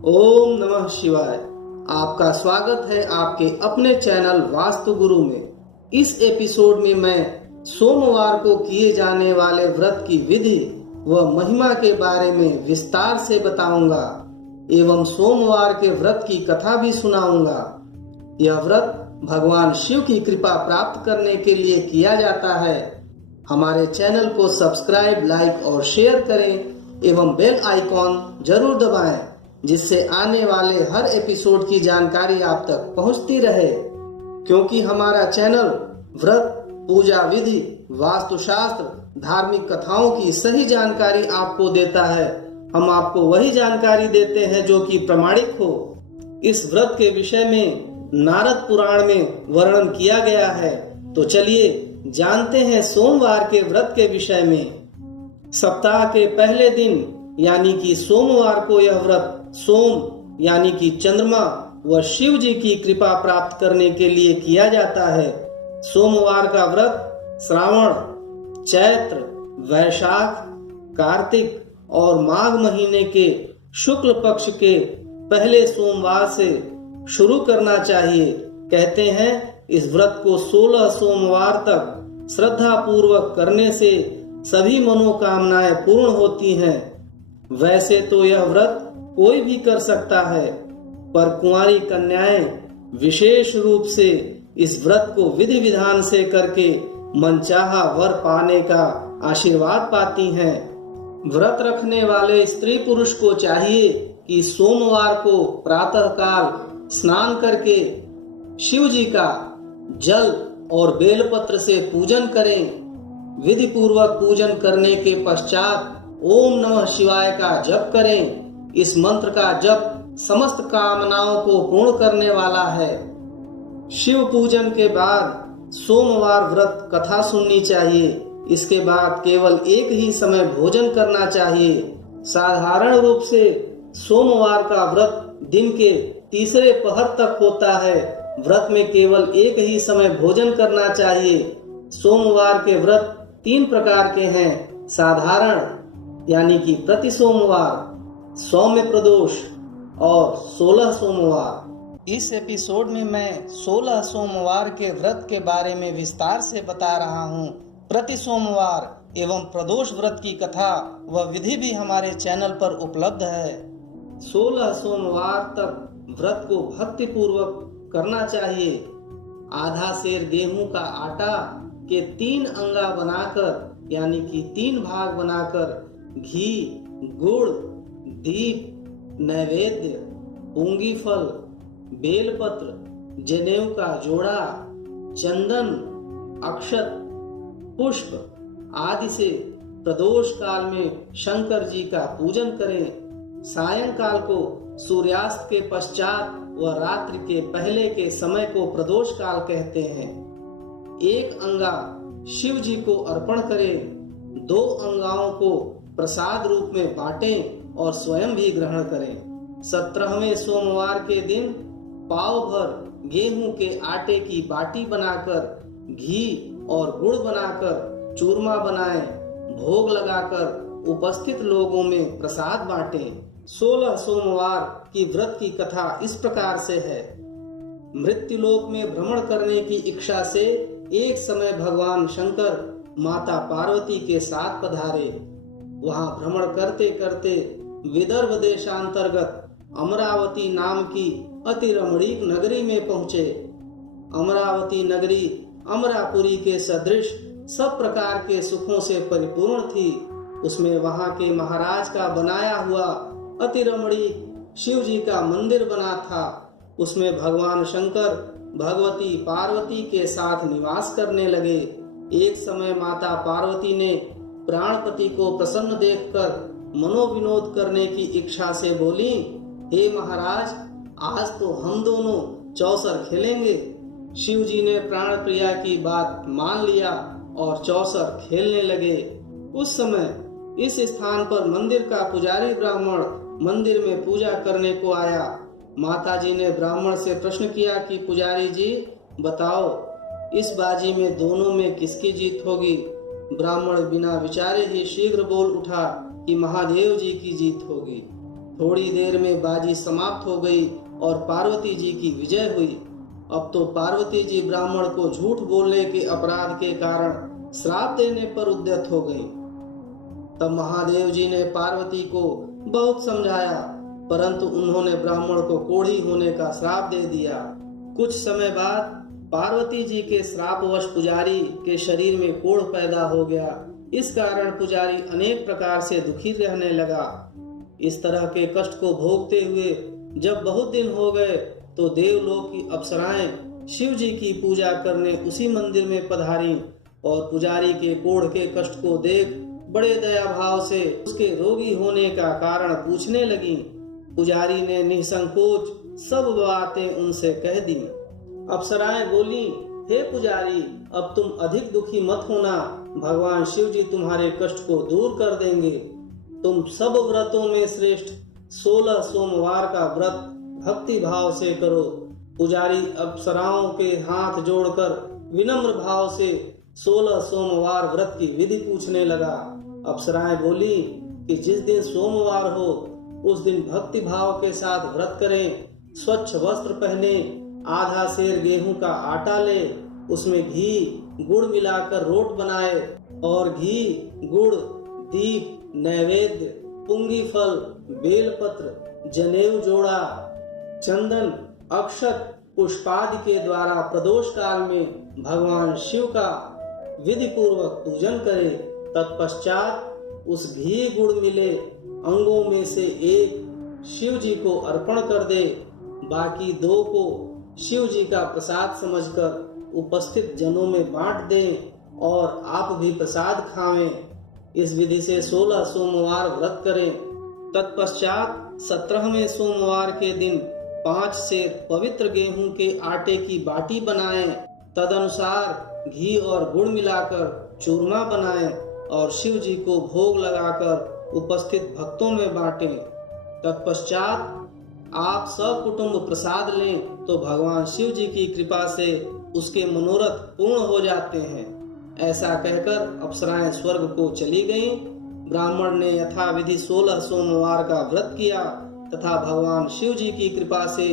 ओम नमः शिवाय। आपका स्वागत है आपके अपने चैनल वास्तु गुरु में। इस एपिसोड में मैं सोमवार को किए जाने वाले व्रत की विधि व महिमा के बारे में विस्तार से बताऊंगा एवं सोमवार के व्रत की कथा भी सुनाऊंगा। यह व्रत भगवान शिव की कृपा प्राप्त करने के लिए किया जाता है। हमारे चैनल को सब्सक्राइब, लाइक और शेयर करें एवं बेल आइकॉन जरूर दबाएं, जिससे आने वाले हर एपिसोड की जानकारी आप तक पहुंचती रहे। क्योंकि हमारा चैनल व्रत, पूजा विधि, वास्तुशास्त्र, धार्मिक कथाओं की सही जानकारी आपको देता है। हम आपको वही जानकारी देते हैं जो कि प्रमाणिक हो। इस व्रत के विषय में नारद पुराण में वर्णन किया गया है। तो चलिए जानते हैं सोमवार के व्रत के विषय में। सप्ताह के पहले दिन यानी कि सोमवार को यह व्रत सोम यानी कि चंद्रमा व शिव जी की कृपा प्राप्त करने के लिए किया जाता है। सोमवार का व्रत श्रावण, चैत्र, वैशाख, कार्तिक और माघ महीने के शुक्ल पक्ष के पहले सोमवार से शुरू करना चाहिए। कहते हैं इस व्रत को 16 सोमवार तक श्रद्धा पूर्वक करने से सभी मनोकामनाएं पूर्ण होती हैं। वैसे तो यह व्रत कोई भी कर सकता है, पर कुंवारी कन्याएं विशेष रूप से इस व्रत को विधि विधान से करके मनचाहा वर पाने का आशीर्वाद पाती हैं। व्रत रखने वाले स्त्री पुरुष को चाहिए कि सोमवार को प्रातःकाल स्नान करके शिव जी का जल और बेलपत्र से पूजन करें। विधि पूर्वक पूजन करने के पश्चात ओम नमः शिवाय का जप करें। इस मंत्र का जप समस्त कामनाओं को पूर्ण करने वाला है। शिव पूजन के बाद सोमवार व्रत कथा सुननी चाहिए। इसके बाद केवल एक ही समय भोजन करना चाहिए। साधारण रूप से सोमवार का व्रत दिन के तीसरे पहर तक होता है। व्रत में केवल एक ही समय भोजन करना चाहिए। सोमवार के व्रत 3 प्रकार के हैं। साधारण यानी कि प्रति सोमवार, सौम्य प्रदोष और 16 सोमवार। इस एपिसोड में मैं 16 सोमवार के व्रत के बारे में विस्तार से बता रहा हूँ। प्रति सोमवार एवं प्रदोष व्रत की कथा व विधि भी हमारे चैनल पर उपलब्ध है। 16 सोमवार तक व्रत को भक्ति पूर्वक करना चाहिए। आधा सेर गेहूं का आटा के 3 अंगा बनाकर यानी कि 3 भाग बनाकर घी, गुड़, दीप, नैवेद्य, पूंगी फल, बेलपत्र, जनेऊ का जोड़ा, चंदन, अक्षत, पुष्प आदि से प्रदोष काल में शंकर जी का पूजन करें। सायंकाल को सूर्यास्त के पश्चात व रात्रि के पहले के समय को प्रदोष काल कहते हैं। 1 अंगा शिव जी को अर्पण करें। 2 अंगाओं को प्रसाद रूप में बांटें और स्वयं भी ग्रहण करें। 17वें सोमवार के दिन पाव भर गेहूं के आटे की बाटी बनाकर घी और गुड़ बनाकर चूरमा बनाएं। भोग लगाकर उपस्थित लोगों में प्रसाद बांटें। 16 सोमवार की व्रत की कथा इस प्रकार से है। मृत्युलोक में भ्रमण करने की इच्छा से एक समय भगवान शंकर माता पार्वती के साथ पधारे। वहां भ्रमण करते करते विदर्भ देशांतर्गत अमरावती नाम की अति रमणीक नगरी में पहुंचे। अमरावती नगरी अमरापुरी के सदृश सब प्रकार के सुखों से परिपूर्ण थी। उसमें वहां के महाराज का बनाया हुआ अति रमणीक शिव जी का मंदिर बना था। उसमें भगवान शंकर भगवती पार्वती के साथ निवास करने लगे। एक समय माता पार्वती ने प्राणपति को प्रसन्न देखकर मनोविनोद करने की इच्छा से बोली, हे महाराज, आज तो हम दोनों चौसर खेलेंगे। शिव जी ने प्राण प्रिया की बात मान लिया और चौसर खेलने लगे। उस समय इस स्थान पर मंदिर का पुजारी ब्राह्मण मंदिर में पूजा करने को आया। माताजी ने ब्राह्मण से प्रश्न किया कि पुजारी जी बताओ, इस बाजी में दोनों में किसकी जीत होगी? ब्राह्मण बिना विचारे ही शीघ्र बोल उठा कि महादेव जी की जीत होगी। थोड़ी देर में बाजी समाप्त हो गई और पार्वती जी की विजय हुई। अब तो पार्वती जी ब्राह्मण को झूठ बोलने के अपराध के कारण श्राप देने पर उद्यत हो गई। तब महादेव जी ने पार्वती को बहुत समझाया, परंतु उन्होंने ब्राह्मण को कोढ़ी होने का श्राप दे दिया। कुछ समय बाद पार्वती जी के श्रापवश पुजारी के शरीर में कोढ़ पैदा हो गया। इस कारण पुजारी अनेक प्रकार से दुखी रहने लगा। इस तरह के कष्ट को भोगते हुए जब बहुत दिन हो गए तो देवलोक की अप्सराएं शिव जी की पूजा करने उसी मंदिर में पधारी और पुजारी के कोढ़ के कष्ट को देख बड़े दया भाव से उसके रोगी होने का कारण पूछने लगी। पुजारी ने निसंकोच सब बातें उनसे कह दी। अप्सराएं बोली, हे पुजारी, अब तुम अधिक दुखी मत होना, भगवान शिव जी तुम्हारे कष्ट को दूर कर देंगे। तुम सब व्रतों में श्रेष्ठ 16 सोमवार का व्रत भक्ति भाव से करो। पुजारी अप्सराओं के हाथ जोड़कर विनम्र भाव से 16 सोमवार व्रत की विधि पूछने लगा। अप्सराएं बोली कि जिस दिन सोमवार हो उस दिन भक्ति भाव के साथ व्रत करें, स्वच्छ वस्त्र पहने, आधा सेर गेहूं का आटा ले, उसमें घी गुड़ मिलाकर रोट बनाए और घी गुड़ दीप नैवेद्य पुंगी फल बेलपत्र जनेऊ जोड़ा चंदन अक्षत पुष्पादि के द्वारा प्रदोष काल में भगवान शिव का विधि पूर्वक पूजन करे। तत्पश्चात उस घी गुड़ मिले अंगों में से एक शिव जी को अर्पण कर दे, बाकी 2 को शिव जी का प्रसाद समझकर उपस्थित जनों में बांट दें और आप भी प्रसाद खावें। इस विधि से 16 सोमवार व्रत करें। तत्पश्चात 17वें सोमवार के दिन 5 सेर पवित्र गेहूं के आटे की बाटी बनाएं। तदनुसार घी और गुड़ मिलाकर चूरमा बनाएं और शिव जी को भोग लगाकर उपस्थित भक्तों में बांटें। तत्पश्चात आप सब कुटुंब प्रसाद लें तो भगवान शिव जी की कृपा से उसके मनोरथ पूर्ण हो जाते हैं। ऐसा कहकर अप्सराएं स्वर्ग को चली गईं। ब्राह्मण ने यथाविधि 16 सोमवार का व्रत किया तथा भगवान शिव जी की कृपा से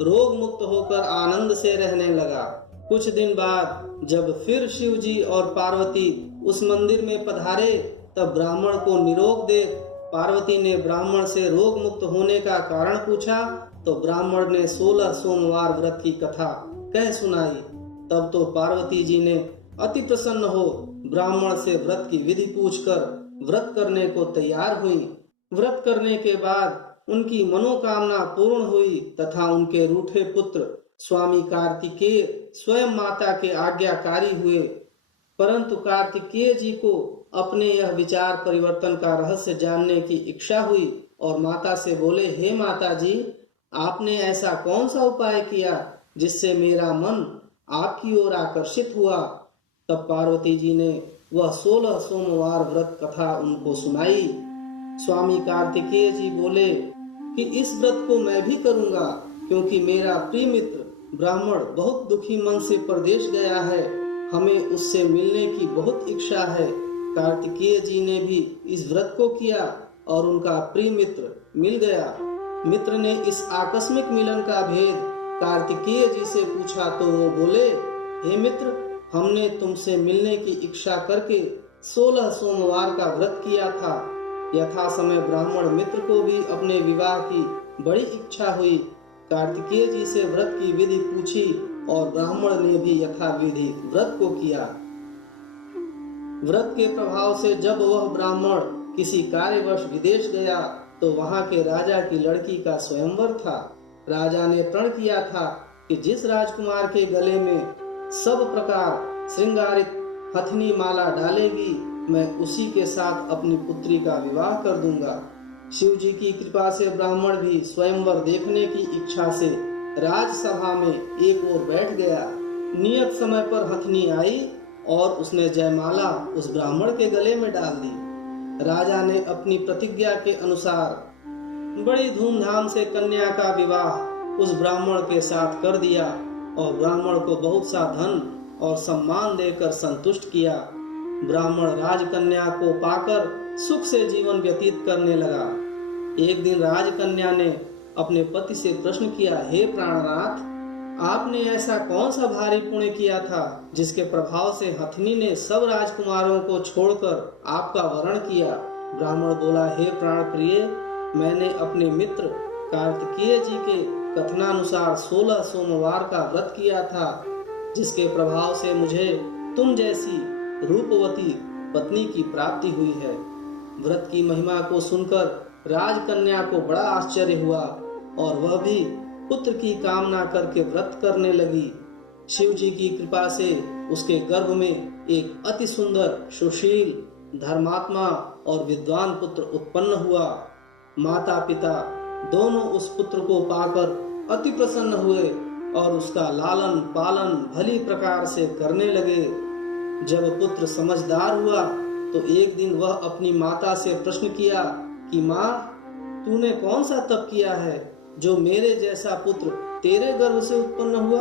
रोग मुक्त होकर आनंद से रहने लगा। कुछ दिन बाद जब फिर शिव जी और पार्वती उस मंदिर में पधारे तब ब्राह्मण को निरोग देख पार्वती ने ब्राह्मण से रोग मुक्त होने का कारण पूछा तो ब्राह्मण ने 16 सोमवार व्रत की कथा कह सुनाई। तब तो पार्वती जी ने अति प्रसन्न हो ब्राह्मण से व्रत की विधि पूछकर व्रत करने को तैयार हुई। व्रत करने के बाद उनकी मनोकामना पूर्ण हुई तथा उनके रूठे पुत्र स्वामी कार्तिकेय स्वयं माता के आज्ञाकारी हुए। परंतु कार्तिकेय जी को अपने यह विचार परिवर्तन का रहस्य जानने की इच्छा हुई और माता से बोले, हे माता जी, आपने ऐसा कौन सा उपाय किया जिससे मेरा मन आपकी ओर आकर्षित हुआ। तब पार्वती जी ने वह 16 सोमवार व्रत कथा उनको सुनाई। स्वामी कार्तिकेय जी बोले कि इस व्रत को मैं भी करूंगा, क्योंकि मेरा प्रिय मित्र ब्राह्मण बहुत दुखी मन से परदेश गया है, हमें उससे मिलने की बहुत इच्छा है। कार्तिकेय जी ने भी इस व्रत को किया और उनका प्रिय मित्र मिल गया। मित्र ने इस आकस्मिक मिलन का भेद कार्तिकेय जी से पूछा तो वो बोले, हे मित्र, हमने तुमसे मिलने की इच्छा करके 16 सोमवार का व्रत किया था। यथा समय ब्राह्मण मित्र को भी अपने विवाह की बड़ी इच्छा हुई। कार्तिकेय जी से व्रत की विधि पूछी और ब्राह्मण ने भी यथा विधि व्रत को किया। व्रत के प्रभाव से जब वह ब्राह्मण किसी कार्यवश विदेश गया तो वहां के राजा की लड़की का स्वयंवर था। राजा ने प्रण किया था कि जिस राजकुमार के गले में सब प्रकार श्रृंगारित हथनी माला डालेगी, मैं उसी के साथ अपनी पुत्री का विवाह कर दूंगा। शिव जी की कृपा से ब्राह्मण भी स्वयंवर देखने की इच्छा से राजसभा में एक ओर बैठ गया। नियत समय पर हथनी आई और उसने जयमाला उस ब्राह्मण के गले में डाल दी। राजा ने अपनी प्रतिज्ञा के अनुसार बड़ी धूमधाम से कन्या का विवाह उस ब्राह्मण के साथ कर दिया और ब्राह्मण को बहुत सा धन और सम्मान देकर संतुष्ट किया। ब्राह्मण राजकन्या को पाकर सुख से जीवन व्यतीत करने लगा। एक दिन राजकन्या ने अपने पति से प्रश्न किया, हे प्राणनाथ, आपने ऐसा कौन सा भारी पुण्य किया था जिसके प्रभाव से हथिनी ने सब राजकुमारों को छोड़कर आपका वरण किया? ब्राह्मण बोला, हे प्राण प्रिय, मैंने अपने मित्र कार्तिकेय जी के कथनानुसार 16 सोमवार का व्रत किया था, जिसके प्रभाव से मुझे तुम जैसी रूपवती पत्नी की प्राप्ति हुई है। व्रत की महिमा को सुनकर राजकन्या को बड़ा आश्चर्य हुआ और वह भी पुत्र की कामना करके व्रत करने लगी। शिव जी की कृपा से उसके गर्भ में एक अति सुंदर, सुशील, धर्मात्मा और विद्वान पुत्र उत्पन्न हुआ। माता पिता दोनों उस पुत्र को पाकर अति प्रसन्न हुए और उसका लालन पालन भली प्रकार से करने लगे। जब पुत्र समझदार हुआ तो एक दिन वह अपनी माता से प्रश्न किया कि माँ, तूने कौन सा तप किया है जो मेरे जैसा पुत्र तेरे गर्भ से उत्पन्न हुआ?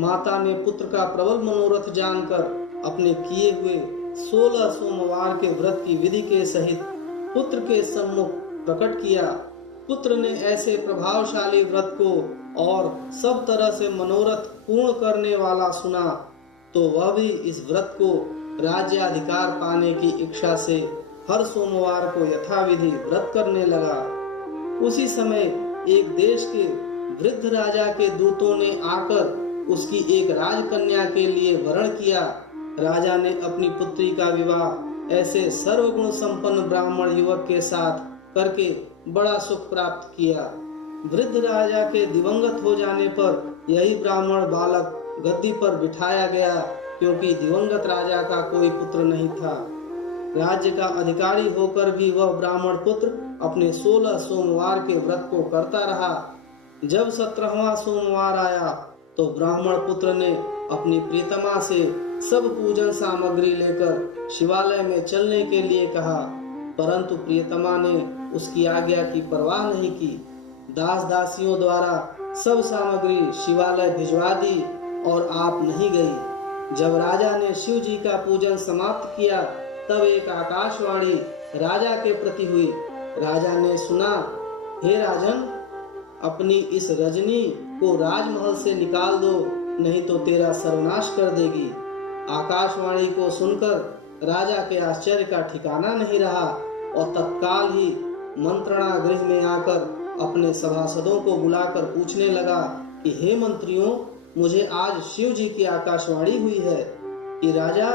माता ने पुत्र का प्रबल मनोरथ जानकर अपने किए हुए 16 सोमवार के व्रत की विधि के सहित पुत्र के सम्मुख प्रकट किया। पुत्र ने ऐसे प्रभावशाली व्रत को और सब तरह से मनोरथ पूर्ण करने वाला सुना तो वह भी इस व्रत को राज्याधिकार पाने की इच्छा से हर सोमवार को यथाविधि व्रत करने लगा। उसी समय एक देश के वृद्ध राजा के दूतों ने आकर उसकी एक राजकन्या के लिए वरण किया। राजा ने अपनी पुत्री का विवाह ऐसे सर्वगुण संपन्न ब्राह्मण युवक के साथ करके बड़ा सुख प्राप्त किया। वृद्ध राजा के दिवंगत हो जाने पर यही ब्राह्मण बालक गद्दी पर बिठाया गया, क्योंकि दिवंगत राजा का कोई पुत्र नहीं था। राज्य का अधिकारी होकर भी वह ब्राह्मण पुत्र अपने 16 सोमवार के व्रत को करता रहा। जब 17वां सोमवार आया तो ब्राह्मण पुत्र ने अपनी प्रियतमा से सब पूजन सामग्री लेकर शिवालय में चलने के लिए कहा, परंतु प्रियतमा ने उसकी आज्ञा की परवाह नहीं की। दास दासियों द्वारा सब सामग्री शिवालय भिजवा दी और आप नहीं गई। जब राजा ने शिव जी का पूजन समाप्त किया तब एक आकाशवाणी राजा के प्रति हुई। राजा ने सुना, हे राजन, अपनी इस रजनी को राजमहल से निकाल दो, नहीं तो तेरा सर्वनाश कर देगी। आकाशवाणी को सुनकर राजा के आश्चर्य का ठिकाना नहीं रहा और तत्काल ही मंत्रणा गृह में आकर अपने सभासदों को बुलाकर पूछने लगा कि हे मंत्रियों, मुझे आज शिव जी की आकाशवाणी हुई है कि राजा,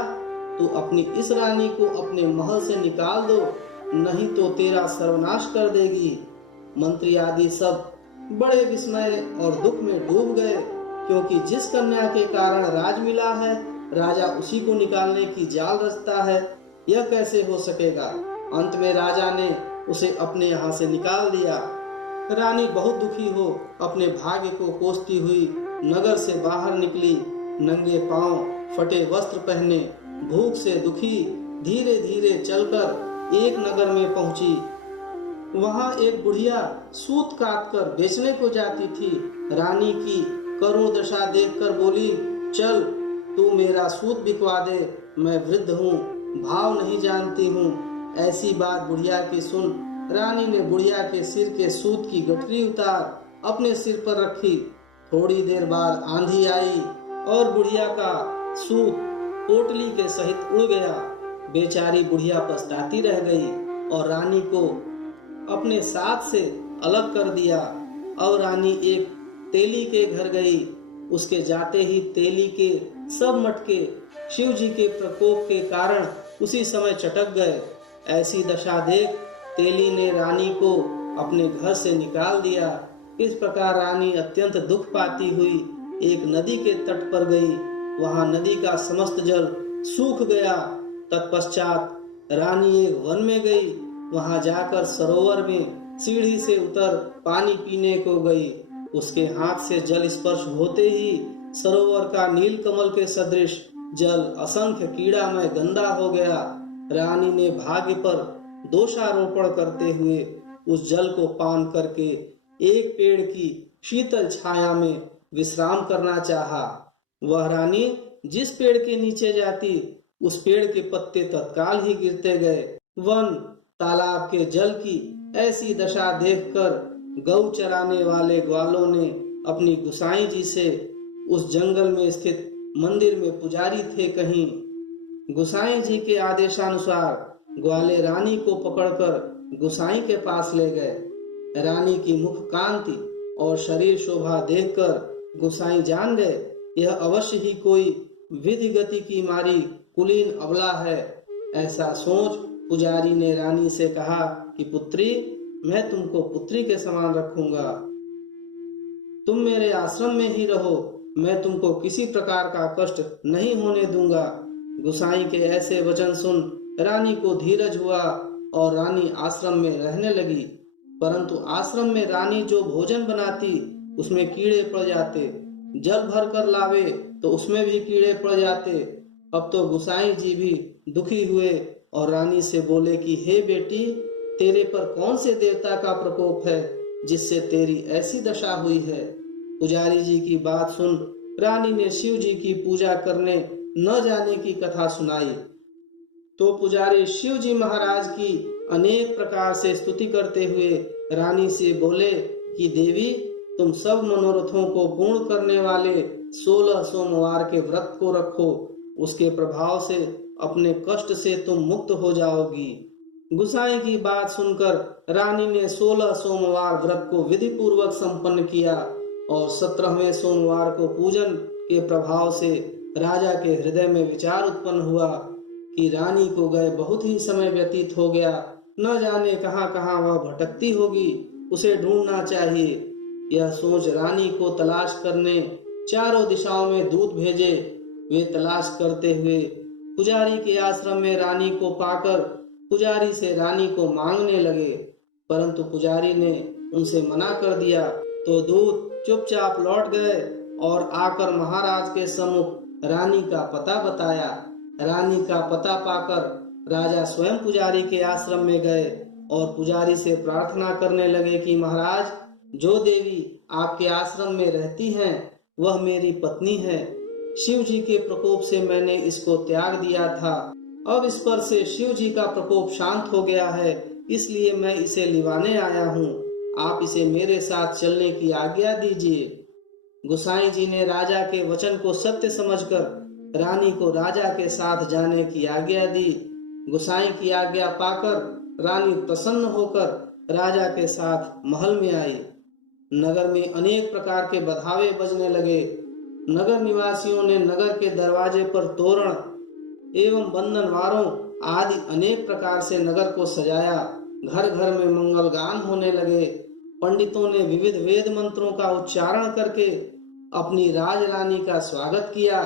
तू अपनी इस रानी को अपने महल से निकाल दो, नहीं तो तेरा सर्वनाश कर देगी। मंत्री आदि सब बड़े विस्मय और दुख में डूब गए, क्योंकि जिस कन्या के कारण राज मिला है, राजा उसी को निकालने की जाल रचता है। यह कैसे हो सकेगा? अंत में राजा ने उसे अपने यहाँ से निकाल दिया। रानी बहुत दुखी हो अपने भाग्य को कोसती हुई नगर से बाहर निकली। नंगे पांव, फटे वस्त्र पहने, भूख से दुखी धीरे धीरे चलकर एक नगर में पहुंची। वहां एक बुढ़िया सूत काट कर बेचने को जाती थी। रानी की करुण दशा देखकर बोली, चल तू मेरा सूत बिकवा दे, मैं वृद्ध हूँ, भाव नहीं जानती हूँ। ऐसी बात बुढ़िया की सुन रानी ने बुढ़िया के सिर के सूत की गठरी उतार अपने सिर पर रखी। थोड़ी देर बाद आंधी आई और बुढ़िया का सूत पोटली के सहित उड़ गया। बेचारी बुढ़िया पछताती रह गई और रानी को अपने साथ से अलग कर दिया। और रानी एक तेली के घर गई। उसके जाते ही तेली के सब मटके शिव जी के प्रकोप के कारण उसी समय चटक गए। ऐसी दशा देख तेली ने रानी को अपने घर से निकाल दिया। इस प्रकार रानी अत्यंत दुख पाती हुई एक नदी के तट पर गई। वहां नदी का समस्त जल सूख गया। तत्पश्चात रानी एक वन में गई। वहां जाकर सरोवर में सीढ़ी से उतर पानी पीने को गई। उसके हाथ से जल स्पर्श होते ही सरोवर का नील कमल के सदृश जल असंख्य कीड़ामय गंदा हो गया। रानी ने भाग्य पर दोषारोपण करते हुए उस जल को पान करके एक पेड़ की शीतल छाया में विश्राम करना चाहा। वह रानी जिस पेड़ के नीचे जाती, उस पेड़ के पत्ते तत्काल ही गिरते गए। वन तालाब के जल की ऐसी दशा देखकर गौ चराने वाले ग्वालों ने अपनी गुसाई जी से उस जंगल में स्थित मंदिर में पुजारी थे कहीं गुसाई जी के आदेशानुसार ग्वाले रानी को पकड़कर गुसाई के पास ले गए। रानी की मुख कांति और शरीर शोभा देखकर गुसाई जान गए यह अवश्य ही कोई विधि गति की मारी कुलीन अबला है। ऐसा सोच पुजारी ने रानी से कहा कि पुत्री, मैं तुमको पुत्री के समान रखूंगा, तुम मेरे आश्रम में ही रहो, मैं तुमको किसी प्रकार का कष्ट नहीं होने दूंगा। गुसाई के ऐसे वचन सुन रानी को धीरज हुआ और रानी आश्रम में रहने लगी। परंतु आश्रम में रानी जो भोजन बनाती उसमें कीड़े पड़ जाते, जल भर कर लावे तो उसमें भी कीड़े पड़ जाते। अब तो गुसाई जी भी दुखी हुए और रानी से बोले कि हे बेटी, तेरे पर कौन से देवता का प्रकोप है जिससे तेरी ऐसी दशा हुई है। पुजारी जी की बात सुन रानी ने शिव जी की पूजा करने न जाने की कथा सुनाई। तो पुजारी शिव जी महाराज की अनेक प्रकार से स्तुति करते हुए रानी से बोले कि देवी, तुम सब मनोरथों को पूर्ण करने वाले 16 सोमवार के व्रत को रखो, उसके प्रभाव से अपने कष्ट से तुम मुक्त हो जाओगी। गुसाई की बात सुनकर रानी ने 16 सोमवार व्रत को विधि पूर्वक संपन्न किया और 17वें सोमवार को पूजन के प्रभाव से राजा के हृदय में विचार उत्पन्न हुआ कि रानी को गए बहुत ही समय व्यतीत हो गया, न जाने कहां कहां वह भटकती होगी, उसे ढूंढना चाहिए। यह सोच रानी को तलाश करने चारों दिशाओं में दूत भेजे। वे तलाश करते हुए पुजारी के आश्रम में रानी को पाकर पुजारी से रानी को मांगने लगे, परंतु पुजारी ने उनसे मना कर दिया। तो दूत चुपचाप लौट गए और आकर महाराज के सम्मुख रानी का पता बताया। रानी का पता पाकर राजा स्वयं पुजारी के आश्रम में गए और पुजारी से प्रार्थना करने लगे कि महाराज, जो देवी आपके आश्रम में रहती हैं वह मेरी पत्नी है। शिव जी के प्रकोप से मैंने इसको त्याग दिया था, अब इस पर से शिव जी का प्रकोप शांत हो गया है, इसलिए मैं इसे लिवाने आया हूँ। आप इसे मेरे साथ चलने की आज्ञा दीजिए। गुसाई जी ने राजा के वचन को सत्य समझकर रानी को राजा के साथ जाने की आज्ञा दी। गुसाई की आज्ञा पाकर रानी प्रसन्न होकर राजा के साथ महल में आई। नगर में अनेक प्रकार के बधावे बजने लगे। नगर निवासियों ने नगर के दरवाजे पर तोरण एवं बंधनवारों आदि अनेक प्रकार से नगर को सजाया। घर घर में मंगल गान होने लगे। पंडितों ने विविध वेद मंत्रों का उच्चारण करके अपनी राजरानी का स्वागत किया।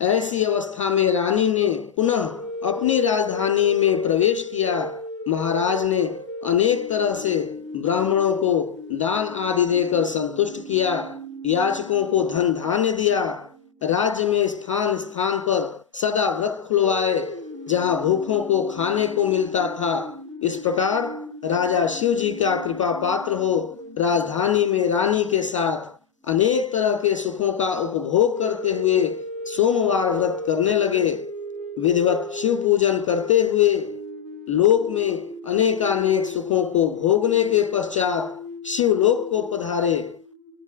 ऐसी अवस्था में रानी ने पुनः अपनी राजधानी में प्रवेश किया। महाराज ने अनेक तरह से ब्राह्मणों को दान आदि देकर संतुष्ट किया, याचकों को धन धान्य दिया। राज्य में स्थान स्थान पर सदा व्रत खुलवाए जहाँ भूखों को खाने को मिलता था। इस प्रकार राजा शिव जी का कृपा पात्र हो राजधानी में रानी के साथ अनेक तरह के सुखों का उपभोग करते हुए सोमवार व्रत करने लगे। विधिवत शिव पूजन करते हुए लोक में अनेकानेक सुखों को भोगने के पश्चात शिवलोक को पधारे।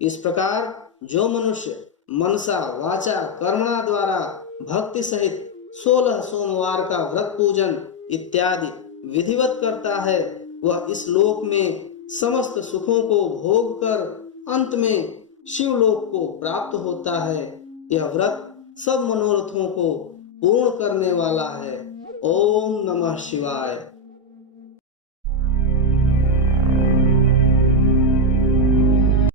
इस प्रकार जो मनुष्य मनसा वाचा कर्मणा द्वारा भक्ति सहित 16 सोमवार का व्रत पूजन इत्यादि विधिवत करता है, वह इस लोक में समस्त सुखों को भोग कर अंत में शिवलोक को प्राप्त होता है। यह व्रत सब मनोरथों को पूर्ण करने वाला है। ओम नमः शिवाय।